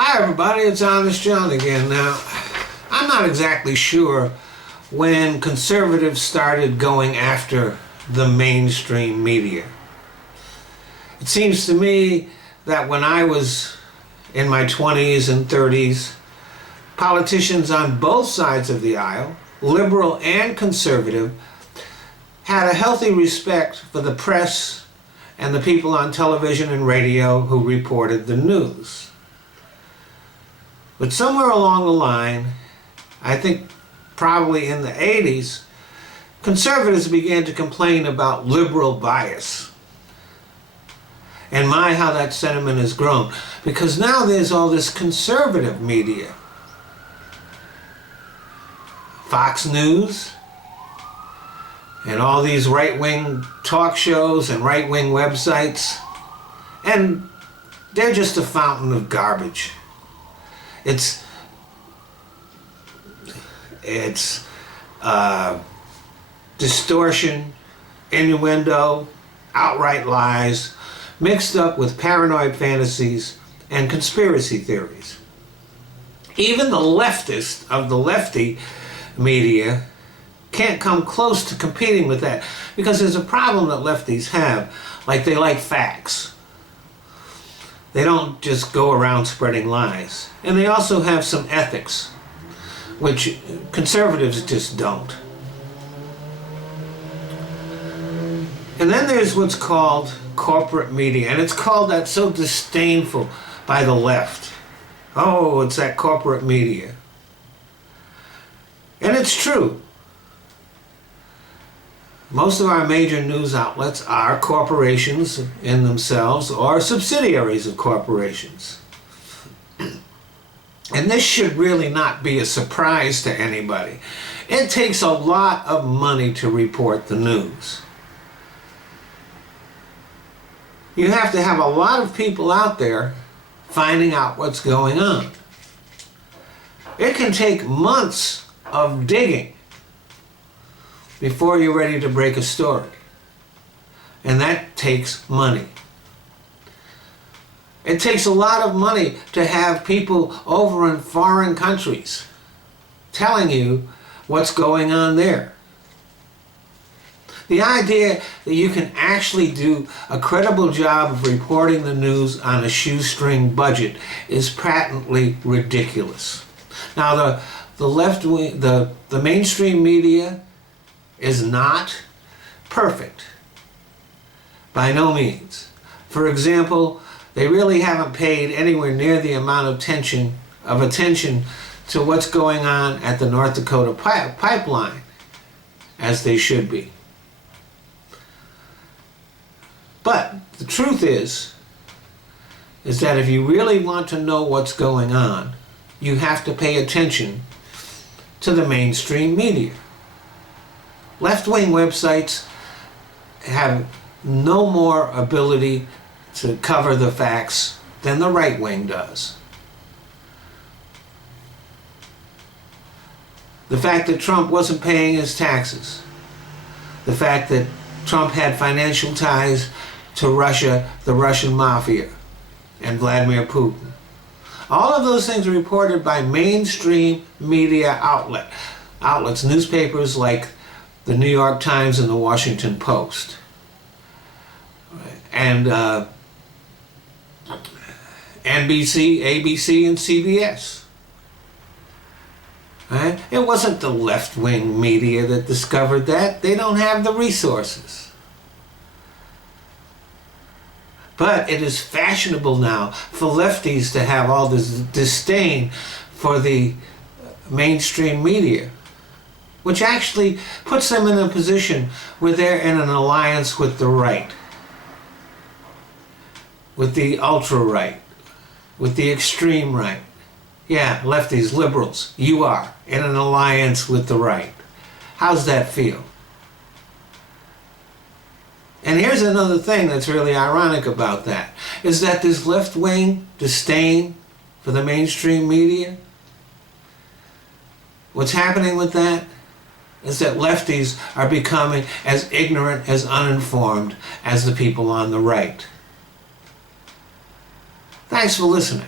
Hi everybody, it's Honest John again. Now, I'm not exactly sure when conservatives started going after the mainstream media. It seems to me that when I was in my 20s and 30s, politicians on both sides of the aisle, liberal and conservative, had a healthy respect for the press and the people on television and radio who reported the news. But somewhere along the line, I think probably in the 80s, conservatives began to complain about liberal bias. And my, how that sentiment has grown. Because now there's all this conservative media. Fox News, and all these right-wing talk shows and right-wing websites. And they're just a fountain of garbage. It's distortion, innuendo, outright lies, mixed up with paranoid fantasies and conspiracy theories. Even the leftist of the lefty media can't come close to competing with that, because there's a problem that lefties have. Like, they like facts. They don't just go around spreading lies. And they also have some ethics, which conservatives just don't. And then there's what's called corporate media, and it's called that so disdainful by the left. Oh, it's that corporate media. And it's true. Most of our major news outlets are corporations in themselves or subsidiaries of corporations. And this should really not be a surprise to anybody. It takes a lot of money to report the news. You have to have a lot of people out there finding out what's going on. It can take months of digging before you're ready to break a story. And that takes money. It takes a lot of money to have people over in foreign countries telling you what's going on there. The idea that you can actually do a credible job of reporting the news on a shoestring budget is patently ridiculous. Now, the left wing, the mainstream media is not perfect, by no means. For example, they really haven't paid anywhere near the amount of attention to what's going on at the North Dakota pipeline as they should be. But the truth is that if you really want to know what's going on, you have to pay attention to the mainstream media. Left-wing websites have no more ability to cover the facts than the right wing does. The fact that Trump wasn't paying his taxes, the fact that Trump had financial ties to Russia, the Russian mafia, and Vladimir Putin. All of those things are reported by mainstream media outlets, newspapers like the New York Times and the Washington Post, and NBC, ABC, and CBS. Right? It wasn't the left-wing media that discovered that. They don't have the resources. But it is fashionable now for lefties to have all this disdain for the mainstream media, which actually puts them in a position where they're in an alliance with the right, with the ultra-right, with the extreme right. Yeah, lefties, liberals, you are in an alliance with the right. How's that feel? And here's another thing that's really ironic about that, is that this left-wing disdain for the mainstream media, what's happening with that is that lefties are becoming as ignorant, as uninformed as the people on the right. Thanks for listening.